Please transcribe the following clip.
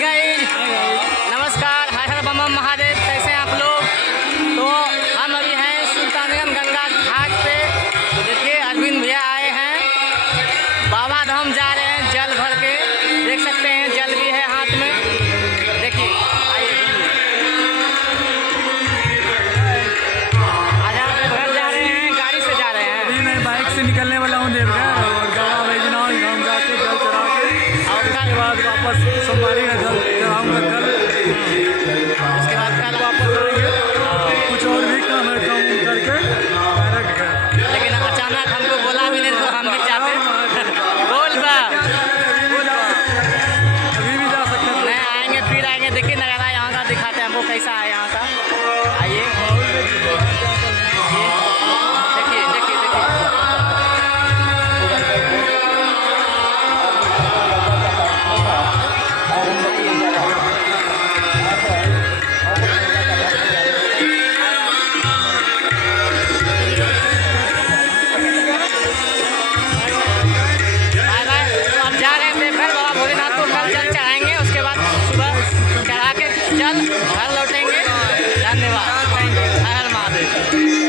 Guys, नमस्कार। हर हर बम बम महादेव। कैसे हैं आप लोग? तो हम अभी हैं सुल्तानगंज गंगा घाट पे। तो देखिए अरविंद भैया आए हैं, बाबा धाम जा रहे हैं जल भर के। देख सकते हैं जल भी है हाथ में। देखिए आइए, आज आप घर जा रहे हैं, गाड़ी से जा रहे हैं? अभी मैं बाइक से निकलने वाला हूँ देवघर, और गवा बैजनाथ धाम जाके जल चढ़ा के और उसके बाद वापस सोमवारी का जल चढ़ाऊँगा कल। उसके बाद कल वापस आएंगे, कुछ और भी काम है, काम करके डायरेक्ट घर। लेकिन अचानक हमको बोला भी नहीं तो हम भी जाते। बोल बा अभी भी जा सकते हैं। नहीं, आएंगे फिर आएंगे। देखिए नज़ारा यहाँ का दिखाते हैं हमको कैसा है यहाँ का। आइए देखिए देखिए देखिए। अब जा रहे हैं देवघर, बाबा भोलेनाथ को कल जल चढ़ाएंगे। उसके बाद सुबह चढ़ा के जल घर लौटेंगे। धन्यवाद, thank you. Her her Mahadev.